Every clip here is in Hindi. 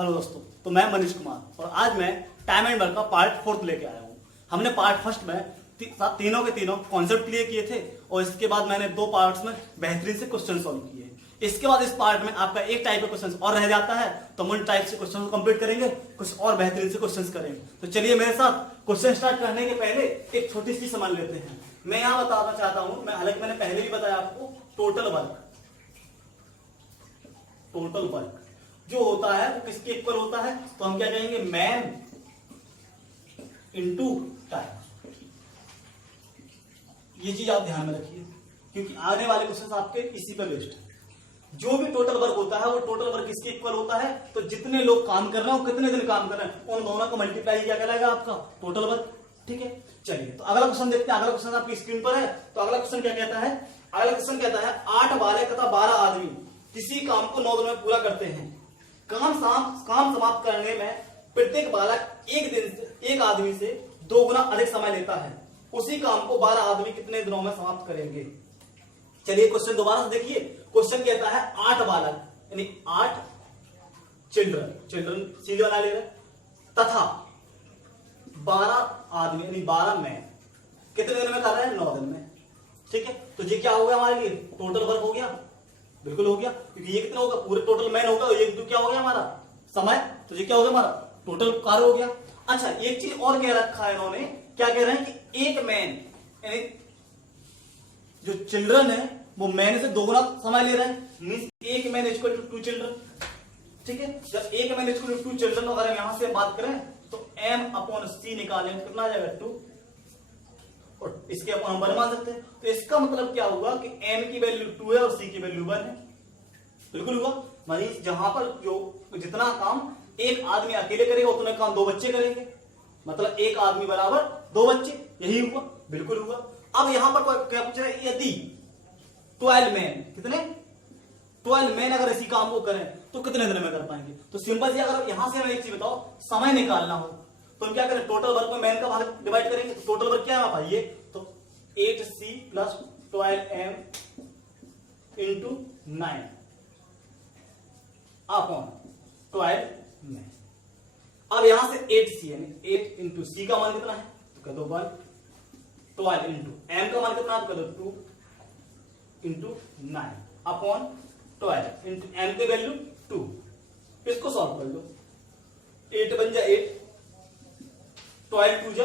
हेलो दोस्तों, तो मैं मनीष कुमार और आज मैं टाइम एंड वर्क का पार्ट 4 लेके आया हूँ। हमने पार्ट फर्स्ट में तीनों के तीनों कॉन्सेप्ट क्लियर किए थे और इसके बाद मैंने 2 पार्ट्स में बेहतरीन से क्वेश्चन सॉल्व किए। इसके बाद इस पार्ट में आपका एक टाइप का क्वेश्चन और रह जाता है, तो हम उन टाइप से क्वेश्चन को कंप्लीट करेंगे, कुछ और बेहतरीन से क्वेश्चन करेंगे। तो चलिए मेरे साथ क्वेश्चन स्टार्ट करने के पहले एक छोटी सी समझ लेते हैं। मैं यहाँ बताना चाहता हूँ, हालांकि मैंने पहले भी बताया आपको, टोटल वर्क जो होता है वो किसके इक्वल होता है, तो हम क्या कहेंगे, मैन इनटू टाइम। ये चीज आप ध्यान में रखिए क्योंकि आने वाले क्वेश्चन आपके इसी पर बेस्ड है। जो भी टोटल वर्क होता है वो टोटल वर्क किसके इक्वल होता है, तो जितने लोग काम कर रहे हैं, कितने दिन काम कर रहे हैं, उन दोनों का मल्टीप्लाई क्या कहलाएगा, आपका टोटल वर्क। ठीक है, चलिए तो अगला क्वेश्चन देखते हैं। अगला क्वेश्चन आपकी स्क्रीन पर है। तो अगला क्वेश्चन क्या कहता है, अगला क्वेश्चन कहता है 8 बालक तथा 12 आदमी किसी काम को 9 दिन में पूरा करते हैं। काम समाप्त करने में प्रत्येक बालक एक आदमी से 2 गुना अधिक समय लेता है। उसी काम को 12 आदमी कितने दिनों में समाप्त करेंगे। चलिए क्वेश्चन दोबारा से देखिए। क्वेश्चन कहता है 8 बालक यानी 8 चिल्ड्रन सीधे बना ले रहे, तथा 12 आदमी यानी 12 मैन कितने दिन में कर रहे हैं, 9 दिन में। ठीक है, तो ये क्या हो गया हमारे लिए, टोटल वर्क हो गया। बिल्कुल हो गया, क्योंकि ये कितना होगा, पूरे टोटल मैन होगा, ये तो क्या हो गया हमारा समय, तो ये क्या हो गया हमारा टोटल कार्य हो गया। अच्छा, एक चीज और कह रखा है इन्होंने, क्या कह रहे हैं कि एक मैन यानी जो चिल्ड्रन है वो मैन से 2 गुना समय ले रहे हैं, मींस एक मैन इक्वल टू 2 चिल्ड्रन। ठीक है, जब एक मैन इक्वल टू 2 चिल्ड्रन, अगर हम यहां से बात करें तो m/c निकालें तो कितना आ जाएगा 2, और इसके अपन हम 1 मान सकते हैं। तो इसका मतलब क्या हुआ कि m की वैल्यू 2 है और c की वैल्यू 1 है। बिल्कुल हुआ, मानी जहां पर जो जितना काम एक आदमी अकेले करेगा उतना काम 2 बच्चे करेंगे, मतलब एक आदमी बराबर 2 बच्चे, यही हुआ। बिल्कुल हुआ। अब यहां पर क्या पूछ रहा है, यदि 12 मैन, कितने 12 मैन अगर इसी काम को करें तो कितने दिन में कर पाएंगे। तो सिंपल सी, अगर यहां से हमें एक चीज बताओ, समय निकालना हो तो हम क्या करें, टोटल वर्क में मैन का भाग डिवाइड करेंगे। तो टोटल वर्क क्या है आप आइए, तो 8c plus 12m into 9 upon 12 man. अब यहां से 8c यानी 8 इंटू c का मान कितना है, तो कह दो 1, 12 इंटू m का मान कितना है, तो कह दो 2 इंटू 9 अपॉन 12 इंटू m की वैल्यू 2। इसको सॉल्व कर लो, 8 बन जा 8, 12 2 जा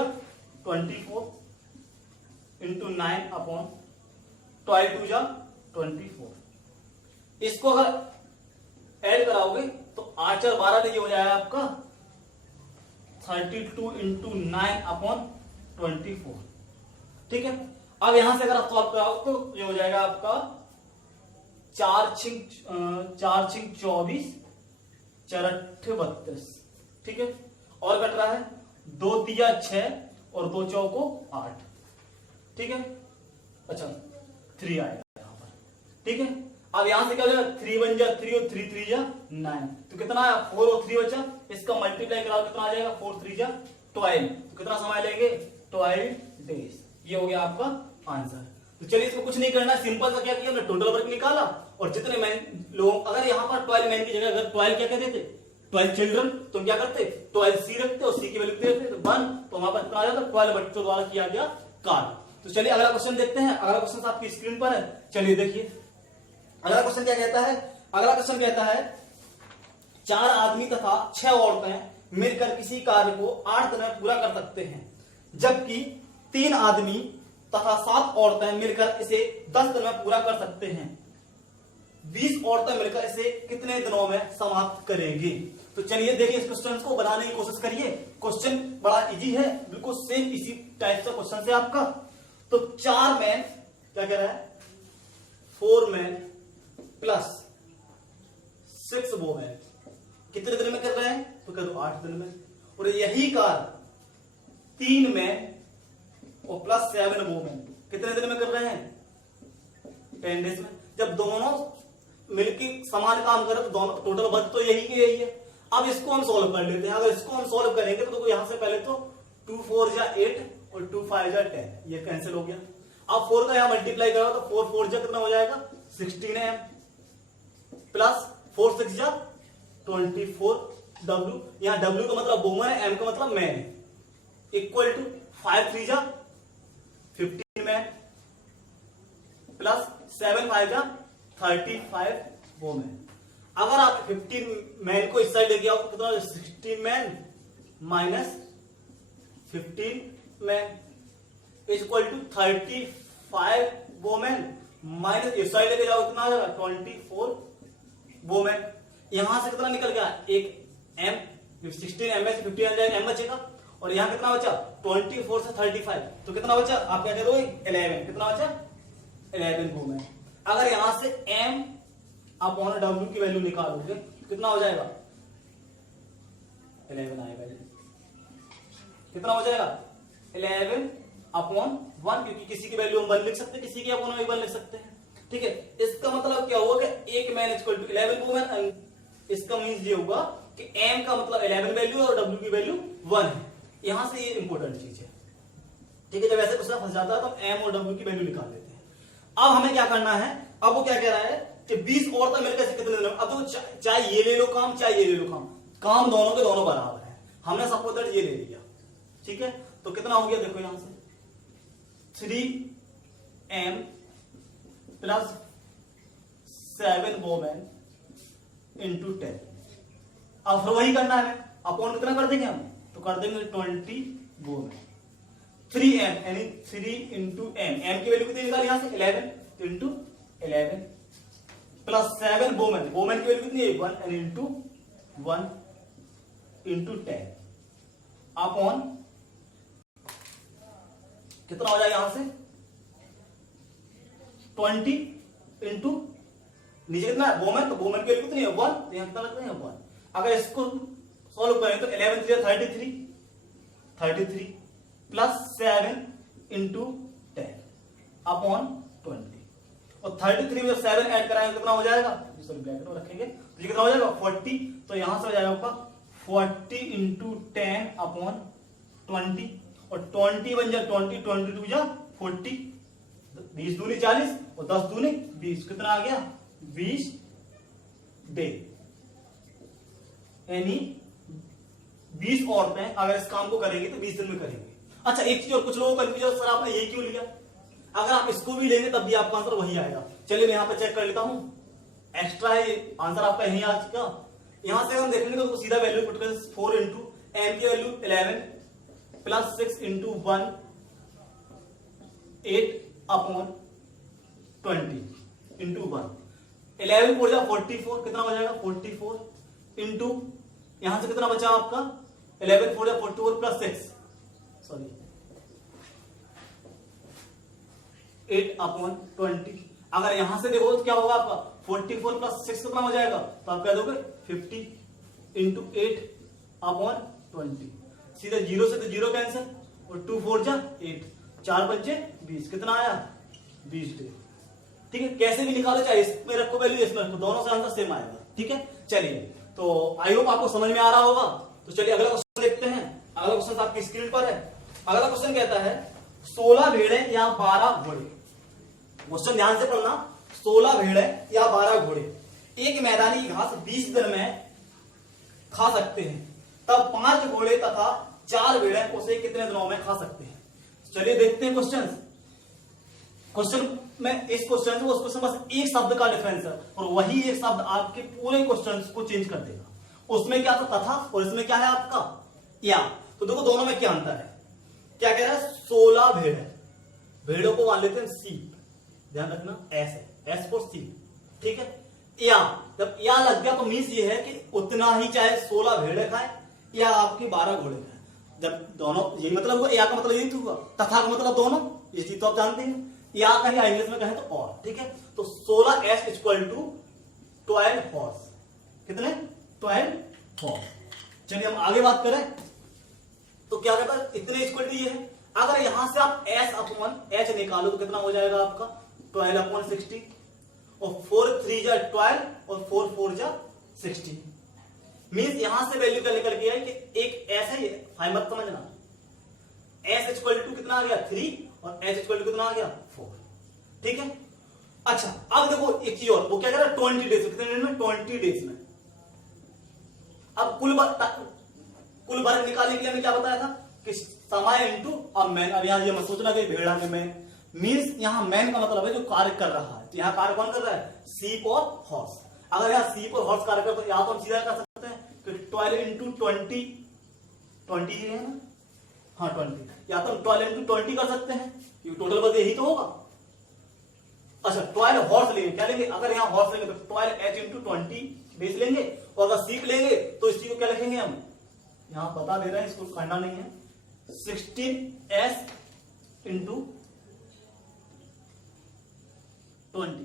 24 इंटू 9 अपॉन 12 2 जा 24। इसको अगर ऐड कराओगे तो 8 और 12 ये हो जाएगा आपका 32 इंटू 9 अपॉन 24। ठीक है, अब यहां से अगर आप सॉल्व कराओ तो ये हो जाएगा आपका 4 छिंग 24, 4 8 32। ठीक है, और कट रहा है 2 तिया 6 और 2 चौको 8। ठीक है, अच्छा 3 आएगा यहां पर। ठीक है, अब यहां से क्या हो जाएगा, 3 बन जा 3 और 3 3 जा 9, तो कितना आया 4 और 3 बचा, इसका मल्टीप्लाई कराओ कितना आ जाएगा, 4 3 जा 12, तो कितना समय लेंगे 12 डेज। ये हो गया आपका आंसर। तो चलिए इसको कुछ नहीं करना, सिंपल सा क्या किया, हमने टोटल वर्क निकाला और जितने मैन लोग, अगर यहां पर 12 मैन की जगह अगर 12 क्या कहते थे, 12 चिल्ड्रन, तो क्या करते 12c रखते और c की वैल्यू देते तो 1, तो हमारे पास कितना आ जाता 12 बच्चों द्वारा किया गया कार्य। तो चलिए अगला क्वेश्चन देखते हैं। अगला क्वेश्चन आपकी स्क्रीन पर है, चलिए देखिए अगला क्वेश्चन क्या कहता है। अगला क्वेश्चन कहता है 4 आदमी तथा 6 औरतें मिलकर किसी कार्य को 8 दिन में पूरा कर सकते हैं, जबकि 3 आदमी तथा 7 औरतें मिलकर इसे 10 दिन में पूरा कर सकते हैं। 20 औरतें मिलकर इसे कितने दिनों में समाप्त करेंगी। तो चलिए देखिए इस क्वेश्चन को बनाने की कोशिश करिए। क्वेश्चन बड़ा इजी है, बिल्कुल सेम इसी टाइप का क्वेश्चन है आपका। तो 4 मैन क्या कह रहा है, 4 मैन प्लस 6 वोमेन कितने दिन में कर रहे हैं, तो कह दो 8 दिन में। और यही कार्य 3 मैन और प्लस 7 वोमेन कितने दिन में कर रहे हैं, 10 डेज में। जब दोनों मिलकर समान काम करें तो दोनों टोटल वर्क तो यही के यही है। अब इसको हम सोल्व कर लेते हैं। अगर इसको हम सोल्व करेंगे तो यहां से पहले तो 2 4 जा 8 और 2 5 जा 10, ये कैंसिल हो गया। अब 4 का यहां मल्टीप्लाई करो तो 4 4 जा कितना हो जाएगा 16m प्लस 4 6 जा 24 W, यहाँ W का मतलब वुमन है, M का मतलब मैन है, इक्वल टू 5 3 जा 15 मैन प्लस 7 5 जा 35 वुमेन। अगर आप 15 मैन को इस साइड लेके आओ तो कितना 16 man minus 15 man is equal to 35 women minus इस साइड लेके जाओ कितना आ जाएगा 24 वुमेन। यहां से कितना निकल गया एक M, 16 M में से 15 आ जाएगा, M बचेगा, और यहां कितना बचा 24 से 35, तो कितना बचा आप क्या कह रहे हो 11, कितना बचा 11 वुमेन। अगर यहां से M अपॉन W की वैल्यू निकालोगे कितना हो जाएगा 11 आएगा, कितना हो जाएगा 11 अपॉन 1, क्योंकि किसी की वैल्यू हम 1 लिख सकते हैं, किसी की अपॉन 1 लिख सकते हैं, ठीक है। इसका मतलब क्या हुआ कि एक मैन इक्वल टू 11 वुमेन, इसका मीन्स ये होगा कि M का मतलब 11 वैल्यू है और W की वैल्यू 1 है। यहां से ये इंपॉर्टेंट चीज है, ठीक है। जब ऐसे क्वेश्चन फंस जाता है तो हम M और W की वैल्यू निकाल लेते हैं। अब हमें क्या करना है, अब वो क्या कह रहा है कि 20 औरतें मिलकर कितने दिन, अब तो चाहे ये ले लो काम चाहे ये ले लो काम दोनों के दोनों बराबर है। हमने सपोज दैट ये ले लिया, ठीक है। तो कितना हो गया देखो यहां से 3M प्लस 7 वुमेन इंटू 10। अब फिर वही करना है, अपॉन कितना कर देंगे हम, तो कर देंगे 20 वुमेन। 3M यानी 3 इंटू M, M की वैल्यू कितनी निकाली यहां से 11 इंटू 11 प्लस 7 वुमेन, वुमेन की वैल्यू कितनी है 1 यानी इंटू 1 इंटू 10 अपॉन कितना हो जाएगा यहां से 20 इंटू नीचे कितना है वुमेन, तो वुमेन की वैल्यू कितनी है 1, तो यहां कितना लगता है 1। अगर इसको सॉल्व करें तो 11 3 33 प्लस 7 इंटू 10 अपॉन 20, और 33 में जब 7 ऐड कराएंगे कितना हो जाएगा, ब्रैकेट में रखेंगे तो ये कितना हो जाएगा 40, तो यहां से हो जाएगा आपका 40 इंटू 10 अपॉन 20, और 20 बन जाए 20 22 जा 40, 20 दूनी 40 और 10 दूनी 20, कितना आ गया 20 डे, यानी 20 औरतें अगर इस काम को करेंगी तो 20 दिन में करेंगे। अच्छा एक चीज और, कुछ लोगों को कंफ्यूजन, सर आपने ये क्यों लिया, अगर आप इसको भी लेंगे तब भी आपका आंसर वही आएगा। चलिए मैं यहां पर चेक कर लेता हूं, एक्स्ट्रा है आंसर आपका यही आ चुका। यहां से हम देखेंगे तो सीधा वैल्यू पुट कर 4 इंटू M की value 11 plus 6 into 1 8 upon 20 into 1, 11 4 जा 44, कितना हो जाएगा 44 इंटू यहां से कितना बचा आपका 11 4 जा 44 प्लस 6 सॉरी 8 अपॉन 20। अगर यहां से देखो तो क्या होगा आपका 44 प्लस 6 कितना हो जाएगा, तो आप कह दोगे 50 इंटू 8 अपॉन 20, सीधे 0 से तो 0 कैंसिल, और 2 4 जा 8, 4 बच्चे 20, कितना आया 20 डे, ठीक है। कैसे भी निकालो, चाहे इसमें रखो वैल्यू इसमें रखो, दोनों से आंसर सेम आएगा, ठीक है। चलिए तो आई होप आपको समझ में आ रहा होगा। तो चलिए अगला क्वेश्चन देखते हैं। अगला क्वेश्चन आपकी स्क्रीन पर है। अगला क्वेश्चन कहता है 16 भेड़े या 12 घोड़े, क्वेश्चन ध्यान से पढ़ना, 16 भेड़े या 12 घोड़े एक मैदानी घास 20 दिन में खा सकते हैं, तब 5 घोड़े तथा 4 भेड़े उसे कितने दिनों में खा सकते हैं। चलिए देखते हैं क्वेश्चन में, इस क्वेश्चन से उस क्वेश्चन बस एक शब्द का डिफरेंस है, और वही एक शब्द आपके पूरे क्वेश्चन को चेंज कर देगा। उसमें क्या था तथा, और इसमें क्या है आपका या। तो देखो दोनों में क्या अंतर है, क्या कह रहा है 16 भेड़ है, भेड़ों को मान लेते हैं सीप, ध्यान रखना एस है, एस फॉर सीप, ठीक है। या जब या लग गया तो मीन्स ये है कि उतना ही चाहे 16 भेड़े खाए या आपकी 12 घोड़े खाए, जब दोनों यही मतलब हुआ, या का मतलब यही हुआ, तथा का मतलब दोनों, ये चीज तो आप जानते हैं। या कहीं इंग्लिश में कहें तो और, ठीक है। तो 16s इक्वल टू 12 हॉर्स, कितने 12 हॉर्स। चलिए हम आगे बात करें तो क्या कहता है इतने इक्वल टू ये है। अगर यहां से आप s अपॉन h निकालो तो कितना हो जाएगा आपका 12 अपॉन 60, और 4 3 जा 12 और 4 4 जा 60, मीन्स यहां से वैल्यू क्या निकल के आई कि एक s है, ये फाइव मत समझना, s इक्वल टू कितना आ गया 3 और h इक्वल टू कितना आ गया 4, ठीक है। अच्छा अब देखो एक चीज और, वो क्या कह रहा है 20 डेज, कितने दिन में 20 डेज में। अब अब कुल वर्ग निकालने के लिए हमें क्या बताया था कि समय इंटू अब मैन। अब यहाँ ये मत सोचना कि भेड़ा के मैन मीन्स यहाँ मैन का मतलब है जो कार्य कर रहा है। तो यहाँ कार्य कौन कर रहा है? सीप और हॉर्स। अगर यहाँ सीप और हॉर्स कार्य कर तो यहाँ तो हम सीधा कर सकते हैं कि 12 इंटू 20 है ना, हाँ 20, या तो हम 12 इंटू 20 कर सकते हैं क्योंकि टोटल वर्ग यही तो होगा। अच्छा 12 हॉर्स लेंगे, क्या लेंगे? अगर यहाँ हॉर्स लेंगे तो 12h इंटू 20 बेस लेंगे, और अगर सीप लेंगे तो इस चीज को क्या लिखेंगे हम, यहाँ बता दे रहे हैं, इसको करना नहीं है, 16s इंटू 20।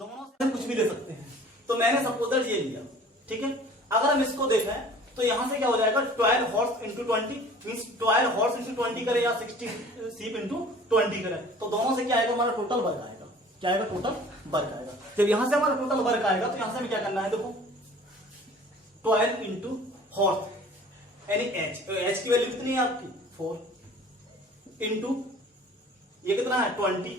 दोनों से कुछ भी ले सकते हैं। तो मैंने सपोज ये लिया, ठीक है। अगर हम इसको देखें तो यहां से क्या हो जाएगा, 12 horse into 20 mean 12 horse into 20 करें या 60 सीप इंटू 20 करें, तो दोनों से क्या आएगा, हमारा टोटल वर्क आएगा। क्या आएगा? टोटल वर्क आएगा। जब यहां से हमारा टोटल वर्क आएगा तो यहां से हमें क्या करना है, देखो 12 इंटू हॉर्स यानी एच की वैल्यू कितनी है आपकी 4 इंटू ये कितना है 20।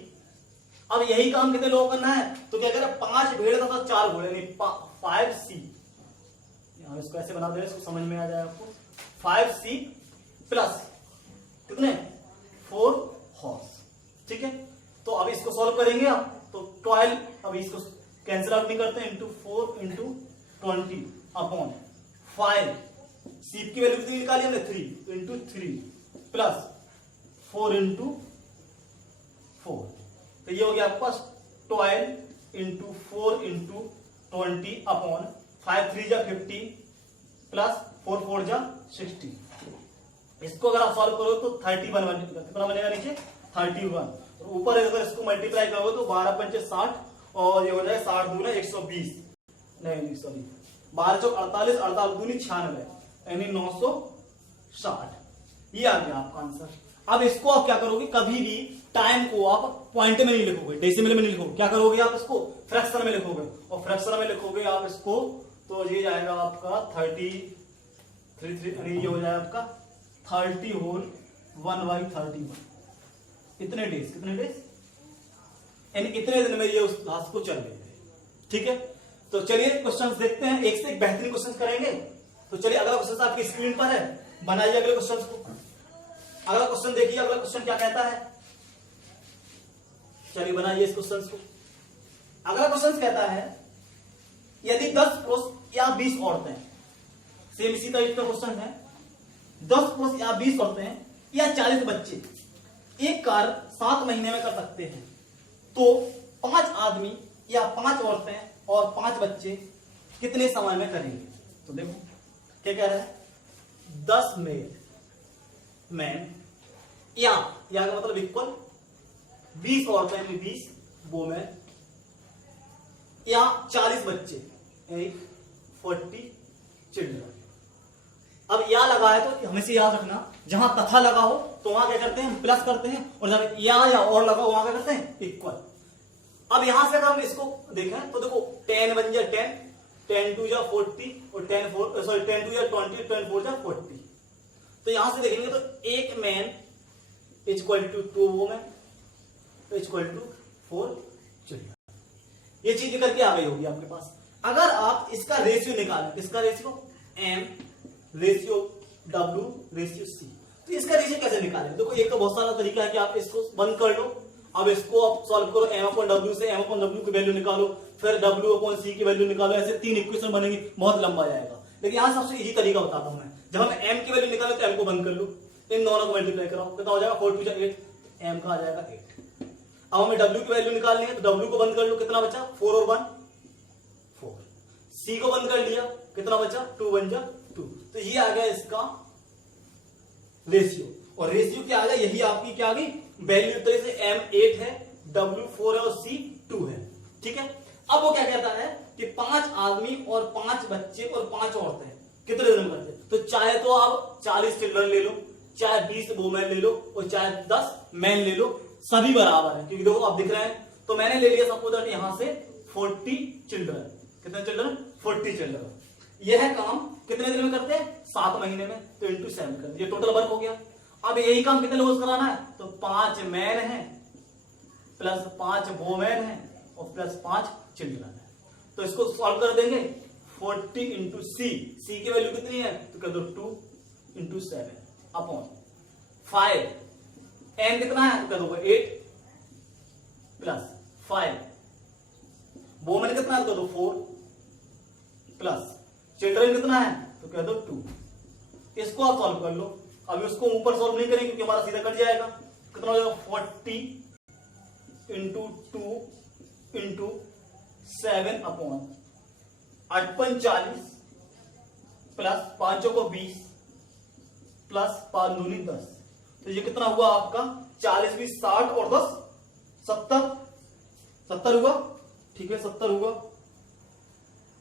अब यही काम कितने लोगों को करना है, तो क्या करें, 5 भेड़ तथा 4 घोड़े यानी 5C। हम इसको ऐसे बना दे, इसको समझ में आ जाए आपको। 5C प्लस कितने 4 हॉर्स, ठीक है। तो अब इसको सॉल्व करेंगे आप, तो 12, अब इसको कैंसिल आउट नहीं करते, इंटू 4 इंटू 20 अपॉन 5, सीप की वैल्यू कितनी निकाली हमने 3 इंटू 3 प्लस 4 इंटू 4, तो ये हो गया आपके पास 12 इंटू 4 इंटू 20 अपॉन 5 3 जा 50 प्लस 4 4 जा 60। इसको अगर आप सॉल्व करो तो 31 कितना बनेगा नीचे 31, और ऊपर अगर इसको मल्टीप्लाई करोगे तो 12 पंचे 60 और ये हो जाए 60 दूनी 120, नहीं सॉरी 12 चौक 48, 48 दूनी 96 यानी 960। ये आ गया आपका आंसर। अब इसको आप क्या करोगे, कभी भी टाइम को आप पॉइंट में नहीं लिखोगे, डेसिमल में नहीं लिखोगे, क्या करोगे आप इसको फ्रैक्शन में लिखोगे, और फ्रैक्शन में लिखोगे आप इसको तो ये जाएगा आपका 33, ये हो जाएगा आपका 30 होल 1/31। इतने डेज, कितने डेज यानी इतने दिन में ये उस घास को चल रहे थे, ठीक है। तो चलिए क्वेश्चंस देखते हैं, एक से एक बेहतरीन क्वेश्चंस करेंगे। तो चलिए अगला क्वेश्चन आपकी स्क्रीन पर है, बनाइए अगले क्वेश्चन को। अगला क्वेश्चन देखिए, अगला क्वेश्चन क्या कहता है, चलिए बनाइए इस क्वेश्चन को। अगला क्वेश्चन कहता है यदि 10 पुरुष या 20 औरतें, सेम इसी टाइप का क्वेश्चन है, 10 पुरुष या 20 औरतें या 40 बच्चे एक कार्य 7 महीने में कर सकते हैं, तो 5 आदमी या 5 औरतें और 5 बच्चे कितने समय में करेंगे। तो देखो क्या कह रहा है, 10 मैन या का मतलब इक्वल 20 औरतें 20 वोमेन या 40 बच्चे 40 चिल्ड्रन। अब या लगा है तो हमेशा याद रखना, जहां तथा लगा हो तो वहां क्या करते हैं, हम प्लस करते हैं, और जब या और लगा हो वहां क्या करते हैं, इक्वल। अब यहां से अगर हम इसको देखें तो देखो 10 1 जा 10, 10 2 जा 40 और 10 2 जा 20, 10 4 जा 40। तो यहां से देखेंगे तो एक man equal to 2 women equal to 4 children. ये चीज निकल के आ गई होगी आपके पास। अगर आप इसका रेशियो निकालें, इसका ratio m ratio w ratio c, तो इसका रेशियो कैसे निकालें। देखो एक तो बहुत सारा तरीका है कि आप इसको बंद कर लो, अब इसको आप सॉल्व करो, m/w से m/w की वैल्यू निकालो, फिर w/c की वैल्यू निकालो, ऐसे 3 इक्वेशन बनेंगी, बहुत लंबा जाएगा। लेकिन यहां सबसे इजी तरीका बताता हूं मैं, जब हम m की वैल्यू निकालो तो m को बंद कर लो, इन दोनों को मल्टीप्लाई कराओ, कितना हो जाएगा 4 2 जा 8, m का आ जाएगा 8। अब हमें w की वैल्यू निकालनी है तो w को बंद कर लो, कितना बचा 4 और 1 4, c को बंद कर लिया, कितना बचा 2 1 जा 2। तो ये आ गया इसका रेशियो, और रेशियो क्या आ गया, यही आपकी क्या आ गई वैल्यू, इस तरह से m 8 है, w 4 है और c 2 है, ठीक है। अब वो क्या कहता है कि 5 आदमी और 5 बच्चे और 5 औरतें कितने दिन में करते हैं। तो चाहे तो आप 40 चिल्ड्रन ले लो, चाहे 20 वोमेन ले लो, और चाहे 10 मैन ले लो, सभी बराबर है, क्योंकि देखो आप दिख रहे हैं। तो मैंने ले लिया सपोज दैट यहां से 40 चिल्ड्रन, कितने चिल्ड्रन 40 चिल्ड्रन। यह काम कितने दिन में करते हैं 7 महीने में, तो इंटू 7 कर, ये टोटल वर्क हो गया। अब यही काम कितने लोगों से कराना है, तो 5 मैन है प्लस 5 वोमेन है और प्लस 5 चिल्ड्रन है। तो इसको सॉल्व कर देंगे, 40 इंटू सी की वैल्यू कितनी है तो कह दो 2 इंटू 7 अपॉन 5 एन कितना है तो कह दो 8 प्लस 5 वोमेन कितना है तो कह दो 4 प्लस चिल्ड्रन कितना है तो कह दो 2। इसको आप सॉल्व कर लो। अभी उसको ऊपर सॉल्व नहीं करेंगे क्योंकि हमारा सीधा कट जाएगा। कितना हो जाएगा 40 इंटू 2 इंटू 7 अपॉन 8 × 40 प्लस 5 को 20 प्लस 5 दूनी 10। तो ये कितना हुआ आपका 40 20 60 और 10 70 हुआ। ठीक है 70 हुआ।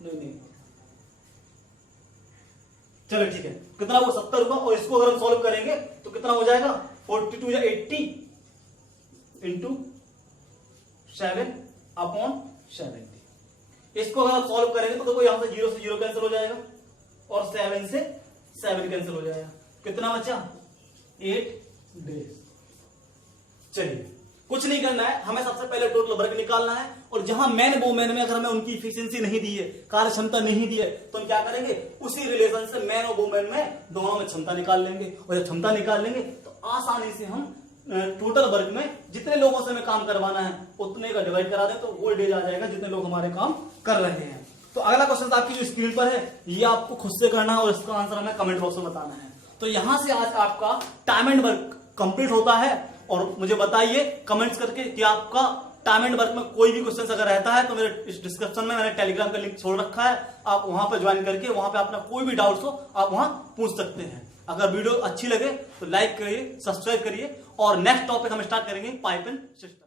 नहीं चलो ठीक है कितना हुआ 70 हुआ। और इसको अगर हम सॉल्व करेंगे तो कितना हो जाएगा 42 या 80 इंटू 7 अपॉन 70। इसको अगर आप सॉल्व करेंगे तो देखो यहां से 0 से 0 कैंसिल हो जाएगा और 7 से 7 कैंसिल हो जाएगा। कितना बचा 8 डेज। चलिए कुछ नहीं करना है, हमें सबसे पहले टोटल वर्क निकालना है। और जहां मैन वोमेन में अगर हमें उनकी इफिशियंसी नहीं दी है, कार्य क्षमता नहीं दी है, तो हम क्या करेंगे उसी रिलेशन से मैन और वोमेन में दोनों में क्षमता निकाल लेंगे। और जब क्षमता निकाल लेंगे तो आसानी से हम टोटल वर्क में जितने लोगों से हमें काम करवाना है उतने का डिवाइड करा दें तो वो डेज आ जाएगा जितने लोग हमारे काम कर रहे हैं। तो अगला क्वेश्चन आपकी जो स्क्रीन पर है ये आपको खुद से करना है और इसका आंसर हमें कमेंट बॉक्स में बताना है। तो यहां से आज आपका टाइम एंड वर्क कंप्लीट होता है। और मुझे बताइए कमेंट्स करके कि आपका टाइम एंड वर्क में कोई भी क्वेश्चन अगर रहता है तो मेरे इस डिस्क्रिप्शन में मैंने टेलीग्राम का लिंक छोड़ रखा है, आप वहां पर ज्वाइन करके वहां पे अपना कोई भी डाउट्स हो आप वहां पूछ सकते हैं। अगर वीडियो अच्छी लगे तो लाइक करिए, सब्सक्राइब करिए और नेक्स्ट टॉपिक हम स्टार्ट करेंगे पाइप एंड सिस्टम।